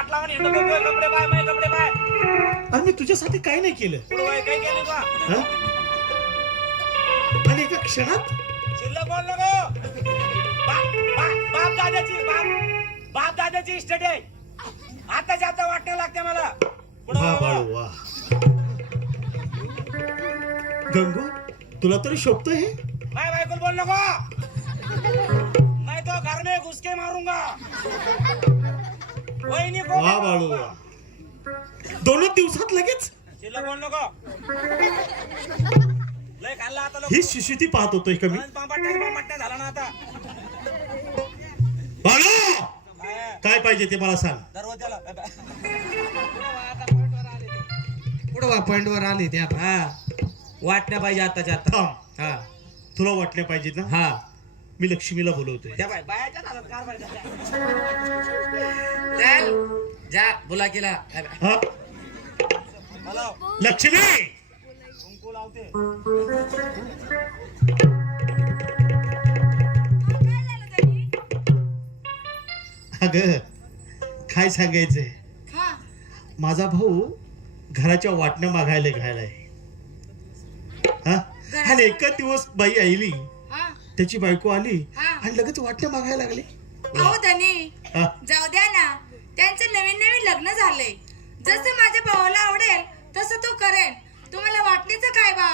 वाट लावून हिंडतो कपडे पाय मै कपडे पाय. आणि मी तुझ्यासाठी काय नाही केलं पुढं वय काय केलं बा हा? आणि एका क्षणात शिल्लक बोल नको. बाप दादाची इस्टेट आहे. आताच्या आता वाटणं लागते मला. पुढं वा वळ, वळ. बाळू वा. गंगू तुला तरी शोभत हे माय बायकोल बोल नको. नाही तो घर में घुस के मारूंगा. वहिनी को वा बाळू वा. 2 दिवसात लगेच शिल्लक बोल नको. लय खाल्ला आता लोक. ही शिशिती पाहत होतोय कमी पांपट्या झाला ना आता. बाळू काय? काय पाहिजे ते मला सांग. दरवाजाला पुढं पॉइंट वर आले ते आता. हा वाटण्या पाहिजे आताच्या आता. थांब हा तुला वाटण्या पाहिजेत ना हा मी लक्ष्मीला बोलवतोय त्या बायाच्या हातात कारभार चल जा बोला केला. हा हॅलो लक्ष्मी कुंकू लावते. अग काय सांगायचंय माझा भाऊ घराच्या वाटण्या मागायला घ्यायलाय हा आणि एकच दिवस बाई आईली त्याची बायको आली आणि लगेच वाटण्या मागायला लागली. अहो धनी हा, जाऊ द्या ना. त्यांचं नवीन नवीन लग्न झालंय. जसं माझ्या भावाला आवडेल तसं तो करेन. तुम्हाला वाटणीचं काय बा?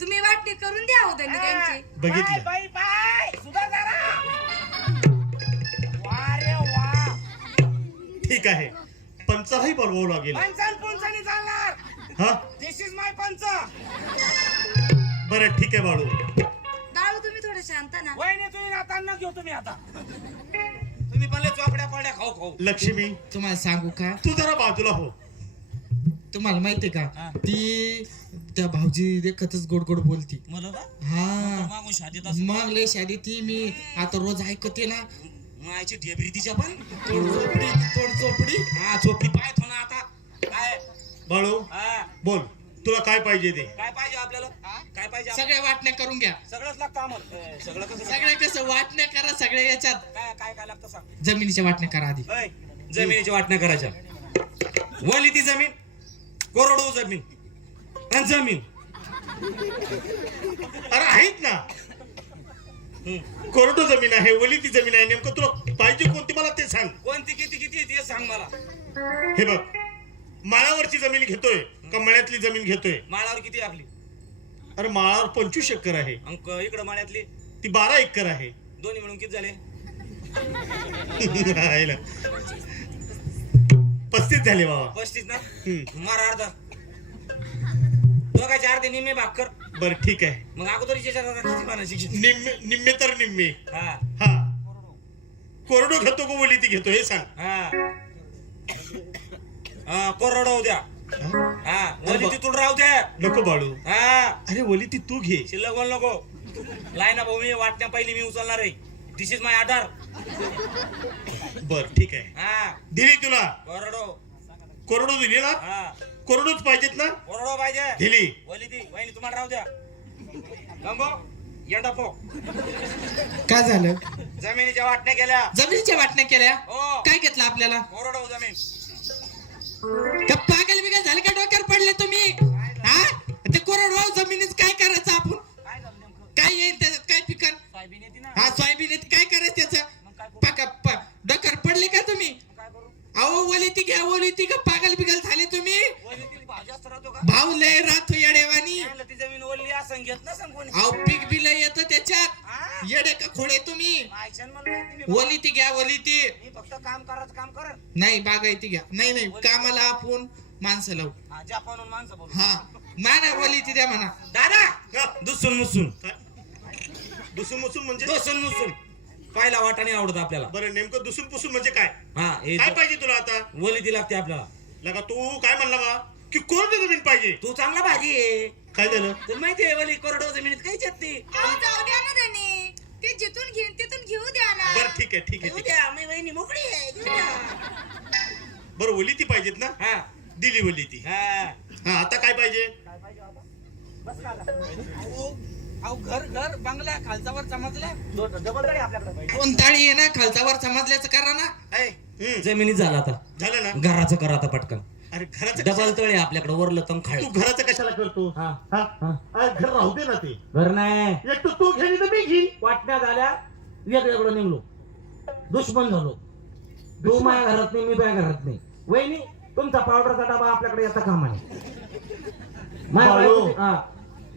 तुम्ही वाटणी करून द्या हो धनी त्यांची. बघितलं बाय बाय सुधा जरा. वा रे वा. ठीक आहे पंचाही बोलवावं लागेल. पंचांनी चालणार. हा दिस इज माय पंच. बरं ठीक आहे बाळू. दाळू तुम्ही थोडं शांत ना. वहिनी तुम्ही आता न घेऊ तुम्ही आता. तुम्ही पण लय चोपड्या पड्या खाऊ खाऊ. लक्ष्मी तुम्हाला सांगू का, तू जरा बाजूला हो. तुम्हाला माहितीये हा. का, ती त्या भाऊजी देखतच गोड गोड बोलती. मला का हा मागून शादीत मग लय शादी ती मी आता रोज ऐकते ना. मायची ढेबरी तिच्या पण. तोड चोपडी. हा चोपडी पाहत हो ना आता. काय बाळू हा बोल तुला काय पाहिजे ते. काय पाहिजे आपल्याला. काय पाहिजे आपल्याला? सगळ्या वाटण्या करून घ्या. सगळंच लागतं आम्हाला. सगळं कसं सगळे कसं वाटण्या करा सगळ्या याच्यात. काय काय काय लागतं सांग. जमिनीच्या वाटण्या करा आधी. ऐ, जमिनीच्या वाटण्या करायच्या. वली ती जमीन कोरडो जमीन आणि जमीन अरे आहेत ना कोरडो जमीन आहे ओली ती जमीन आहे. नेमकं तुला पाहिजे कोणती मला ते सांग. कोणती किती किती ते सांग मला. हे बघ माळावरची जमीन घेतोय का मळ्यातली जमीन घेतोय. माळावर किती आपली. अरे माळावर 25 एकर आहे. अंक इकडं माळ्यातली ती 12 एकर आहे. दोन्ही मिळून किती झाले. 35 झाले बाबा. 35 ना. हम्म. मारा अर्धा. दोघांचे अर्धे निम्मे भाग कर. बरं ठीक आहे. मग अगोदरीच्या किती पानाची. निम्मे निम्मे तर निम्मे. हा हा कोरडो घेतो का ओली ती घेतो हे सांग. हा कोरडो उद्या. हा वली तिथून राहू दे. नको बाळू. हा अरे ओली ती तू घे. शिल्लक बोल नको. लाईना भाऊ मी वाटण्या पहिली मी उचलणार आहे. दिस इज माय आधार. बर ठीक आहे हा दिली तुला. कोरडो. कोरडो दिली ना. हा कोरडोच पाहिजेत ना. कोरडो पाहिजे. दिली. वली ती वहिनी तुम्हाला राहू द्या. गंगो येंडा पो. काय झालं? जमिनीच्या वाटण्या केल्या. जमिनीच्या वाटण्या केल्या. हो काय घेतलं आपल्याला? कोरडो जमीन. का पागल बिगल झाले का डोक्यावर पडले तुम्ही? हा ते कोरडवाहू जमिनीत काय करायचं आपण? काय झालं नेमकं. काय येईल त्याच्यात काय पिकन? सोयाबीन येते ना. हा सोयाबीन येते, काय करायचं त्याचं? मग काय करू. डोक्यावर पडले का तुम्ही? मग काय करू. अहो ओली ती घ्या ओली ती का पागल बिगल झाले तुम्ही? वली ती भाव जास्त राहतो का. भाऊ लय राहतो येडेवानी. म्हणलं ती जमीन ओली असं घेत ना सांग कोणी. अहो पीक बी लय येतं त्याच्यात. हा? येडे का खोडे तुम्ही? मायच्यान म्हणलं तुम्ही. ओली ती घ्या ओली ती. मी फक्त काम करायचं काम कर. नाही बागायती घ्या. नाही नाही कामाला आपण माणसं लावू. हा जपानहून माणसं बोलू. हा नाही ओली ती द्या म्हणा. दादा दुसून मुसून. दुसून मुसून म्हणजे. दुसून मुसून पाहिला वाटाणे आवडत आपल्याला. बरं नेमकं दुसून पुसून म्हणजे काय. हा हे काय पाहिजे तुला आता. वली ती लागते आपल्याला. लगा तू काय म्हणला बा की कोरडो जमीन पाहिजे. तू चांगला भाजी आहे. काय झालं. तुला माहितीये वली कोरडो जमिनीत काहीच येत नाही. अहो जाऊ द्या ना धनी. ते जिथून घेईन तिथून घेऊ द्या ना. बरं ठीक आहे ठीक आहे घेऊ ठीक आहे. द्या मी वहिनी मोकळी आहे. घेऊ द्या. बरं ओली ती पाहिजेत ना. हा दिली ओली ती. हा हा आता काय पाहिजे. काय पाहिजे आता. बस का आता. अहो घर बंगल्या खालचावर समजल्या डबल गाडी आपल्याकडे पाहिजे. दोन ताळी आहे ना खालचावर समजल्याचं करा ना. जमिनीत झाला आता झालं ना घराचं करा आता पटकन. अरे घराचं डबल कशाला- तळे आपल्याकडे वरलं तम खाळ. तू घराचं कशाला करतो हा. हा? अरे घर राहू दे ना ते. घर नाही एक तर तू घेणी तर मी घेईन. वाटण्या झाल्या वेगवेगळं निघलो दुश्मन झालो. तू माझ्या घरात नाही मी माझ्या घरात नाही. वहिनी तुमचा पावडरचा डबा आपल्याकडे येता कामा नाही. माझ्या बाळो. बायकोची- हा,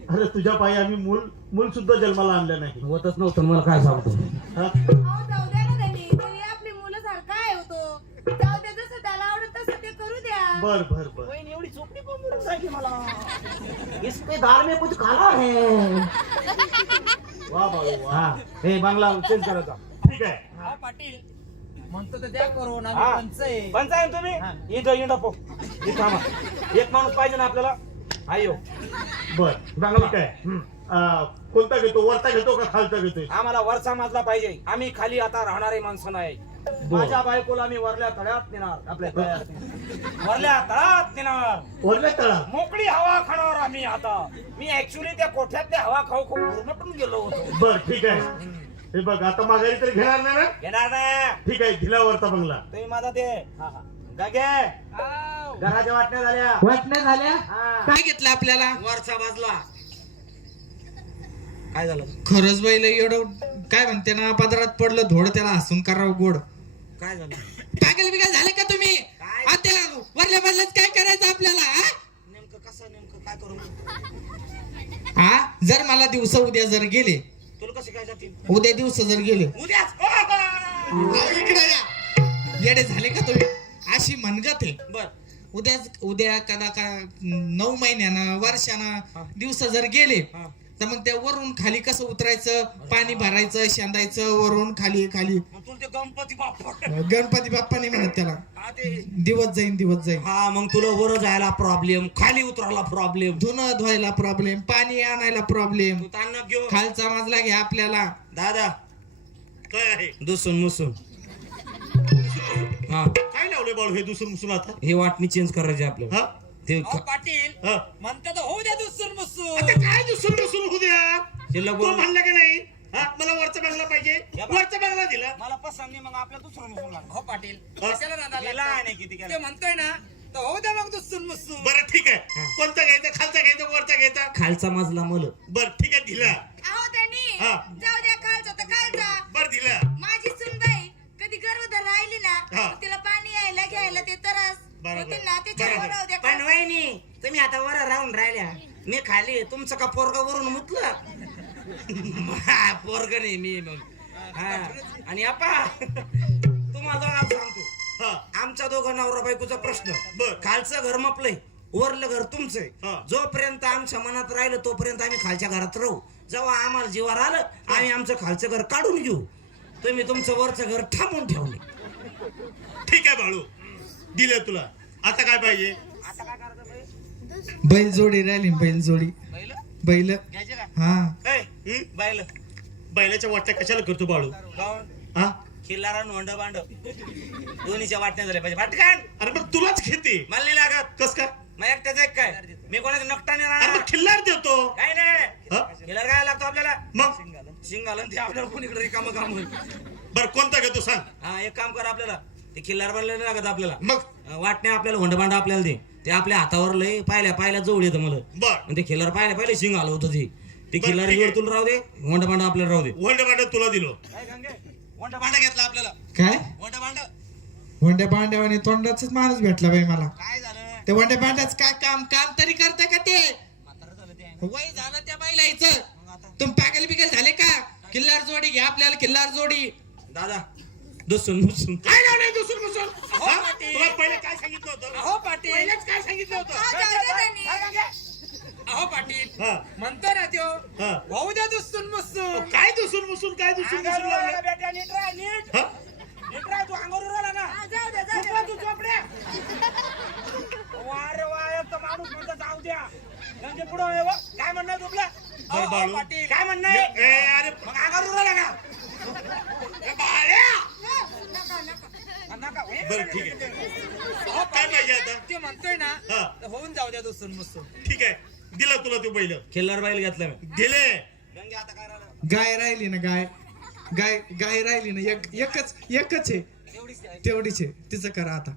अरे तुझ्या पायी आम्ही मूल सुद्धा जन्माला आणलं नाही. होतच नव्हतं मला काय सांगतो. हा? अहो, जाऊ द्या ना त्यांनी तरी आपली मुलं सारखं आहे होतो. जाऊ द्या जसं त्याला आवडत तसं ते करू द्या. बर बर बर. वहिनी एवढी चोपडी बोलून सांगितली मला. इसके दाल में कुछ काला है. वा बाळू वा. हा हे बांगला चेंज करायचा. ठीक आहे. हा पाटील म्हणतो तर द्या करून हा. आम्ही पंच आहे. पण आहे तुम्ही इंडा पो एक माणूस पाहिजे ना आपल्याला. आयो बर बांगला. ठीक आहे. कोणता घेतो वरचा घेतो का खालचा घेतोय? आम्हाला वरचा मजला पाहिजे. आम्ही खाली आता राहणारे माणसं नाही. माझ्या बायकोला आम्ही वरल्या तळ्यात नेणार. आपल्या तळ्यात वरल्या तळ्यात नेणार. वरल्या तळा. मोकळी हवा खाणार आम्ही आता. मी ऍक्च्युली त्या कोठ्यातल्या हवा खाऊ खूप गुरमटून गेलो होतो. बर ठीक आहे. हे बघ आता माघारी तर घेणार नाही ना? येणार ना ठीक आहे दिला वरचा बंगला. तुम्ही माझा ते गागे घराच्या वाटण्या झाल्या. वाटण्या झाल्या. हा. काय घेतलं आपल्याला? वरचा बाजला काय झालं. खरंच बैल एवढं काय म्हणते ना पदरात पडलं धोड त्याला हसून करावं गोड. काय झालं. पागल बिगल झाले का तुम्ही? आ, त्याला वरल्या बदल्यात काय करायचं आपल्याला? हा? नेमकं कसं नेमकं काय करू. हा जर मला दिवस उद्या जर गेले तुला कसे काय जातील उद्या दिवस जर गेले उद्याच. अहो, इकडे या. येडे झाले का तुम्ही? अशी मनगत आहे. बर उद्या कदा का 9 महिन्यानं वर्षानं दिवस जर गेले हा. तर मग त्या वरून खाली कसं उतरायचं? पाणी भरायचं शेंदायचं वरून खाली खाली. मग तुला ते गणपती बाप्पा. गणपती बाप्पा नाही म्हणत त्याला. हा ते दिवस जाईन. हा मग तुला वर जायला प्रॉब्लेम खाली उतरायला प्रॉब्लेम. धुणं धुवायला प्रॉब्लेम, पाणी आणायला प्रॉब्लेम. तू ताण नको घेऊ. खालचा मजला घ्या आपल्याला. दादा काय आहे? दुसून मुसून. हा काय लावले बाळू हे दुसरं मुसून आता? हे वाटणी चेंज करायची आपल्याला. हा? ते अहो, पाटील हा? म्हणतात होऊ द्या दुसरं मुसून. आता काय दुसरं मुसून होऊ द्या. शिल्लक तो बोल. म्हणला की नाही हा मला वरचा बंगला पाहिजे. वरचा बंगला दिला. मला पसंत नाही. मग आपल्या दुसरं मुसून लागलं. हो पाटील हा? कशाला नादाला केला लागता? नाही किती केला. ते म्हणतोय ना तर होऊ द्या मग दुसरं मुसून. बरं ठीक आहे. कोणता घ्यायचा खालचा घ्यायचा वरचा घ्यायचा? खालचा मजला मल. बर ठीक आहे दिला. अहो त्यांनी हा. जाऊ द्या खालचा तर खालचा. बर दिला. माझी सुनबाई कधी गर्भधर राहिली ना हा. तर तिला पाणी यायला घ्यायला ते तरस बरोबर. होतील ना त्याच्यावर बरोबर. राहू द्या. पण वहिनी तुम्ही आता वर राहून राहिल्या मी खाली. तुमचं का पोरग वरून मुतलं. पोरग नाही मी मग. हा आणि आपा तुम्हाला दोघांना सांगतो. हा आमच्या दोघं नवरा बायकोचा प्रश्न. बर. खालचं घर मपलंय वरलं घर तुमचंय. हा. जोपर्यंत आमच्या मनात राहिलं तोपर्यंत आम्ही खालच्या घरात राहू. जेव्हा आम्हाला जीवावर आलं आम्ही आमचं खालचं घर काढून घेऊ. तुम्ही तुमचं वरचं घर थांबून ठेवले. ठीक आहे बाळू दिलं तुला. आता काय पाहिजे? आता काय करायचं बाई? बैल जोडी राहिली बैल जोडी. बैल घ्यायचे का? हा ए, बायलं बैलाच्या वाट्या कशाला करतो बाळू? गाऊन हा? खिल्लारा नोंड बांड दोन्हीच्या वाटण्या झाल्या पाहिजे. वाटकान अरे मग तुलाच घेते. मला नाही लागत. कस का? मग एकट्याच एक काय मी कोणाचं नकटा नाही अरे राहणार. मग खिल्लार देतो. काय नाही हा? खिल्लार काय लागतो आपल्याला? मग शिंग घालून ते आपल्याला कोणीकडे रिकामं काम होईल. बर कोणता घेतो सांग. हा एक काम कर आपल्याला ते खिल्लार बनलेलं नाही लागत आपल्याला. मग वाटण्या आपल्याला होंडबांडा आपल्याला ते आपल्या हातावर लय पाहिल्या जवळ येतं मला. बर आणि ते खिल्लार पहिले शिंग आलं होतं ते बरं, खिल्लार ठीक आहे. तुला राहू दे. होंडबांडा आपल्याला राहू दे. वंड भांड तुला दिलो. काय गंगे वंड भांडा घेतला आपल्याला. काय वंड भांड वंड्या भांड्यावाने तोंडाचाच माणूस भेटला बाई मला. काय झालं? ते वंड्या भांड्याच काय काम तरी करता का ते? म्हातारं झालं ते. वय झालं त्या बाईलायचं. मग आता तुम्ही पागल बिगल झाले का? किल्लार जोडी घ्या आपल्याला किल्लार जोडी. दादा दुसून मुसून. काय लावलंय दुसरं मुसून? अहो, हा? पाटील. तुला पहिले काय सांगितलं होतं? अहो पाटील पहिलेच काय सांगितलं होतं? अहो, जाऊ द्या त्यांनी. अहो पाटील हा म्हणतो ना त्यो हा. होऊ द्या दुसून मुसून. काय दुसून मुसून काय दुसून मुसून अंगावर लावलं? राहिला बेटा, नीट राह, नीट. हा? नीट राह, तू अंगावर राहिला ना. हा, जाऊ द्या जाऊ झोपला द्या. तू झोपड्या. वा रे वा, एक तर माणूस म्हणतो जाऊ द्या. म्हणजे पुढं आहे व. काय म्हणणं आहे तुला? बरं, बाळू. पाटील काय म्हणणं आहे? ए, अरे मग अंगावर राहिला का? ए, बाळ्या. नका नका. नका. ए, बरं ठीक आहे. काय पाहिजे आता? ते म्हणतोय ना हा तर होऊन जाऊ द्या दुसून मुसून. ठीक आहे दिला तुला तू बैल. खिल्लार बाईल घेतला मी. दिले गंगे आता काय राहिलं? गाय राहिली ना गाय गाय गाय राहिली ना एकच आहे तेवढीच आहे. तेवढीच आहे तिचं करा आता